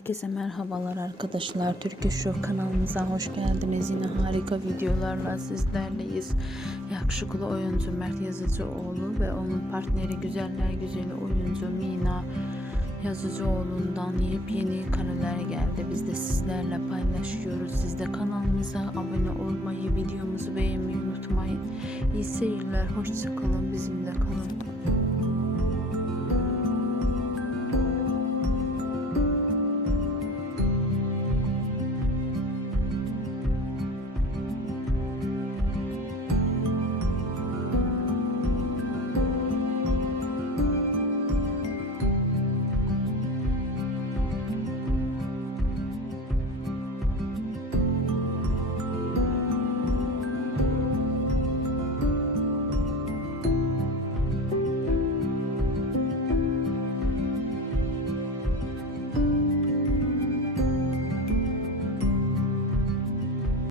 Herkese merhabalar arkadaşlar. Türkiye Show kanalımıza hoş geldiniz. Yine harika videolarla sizlerleyiz. Yakışıklı oyuncu Mert Yazıcıoğlu ve onun partneri güzeller güzeli oyuncu Mina Yazıcıoğlu'ndan yepyeni kareler geldi. Biz de sizlerle paylaşıyoruz. Siz de kanalımıza abone olmayı, videomuzu beğenmeyi unutmayın. İyi seyirler, hoşça kalın, bizimle kalın.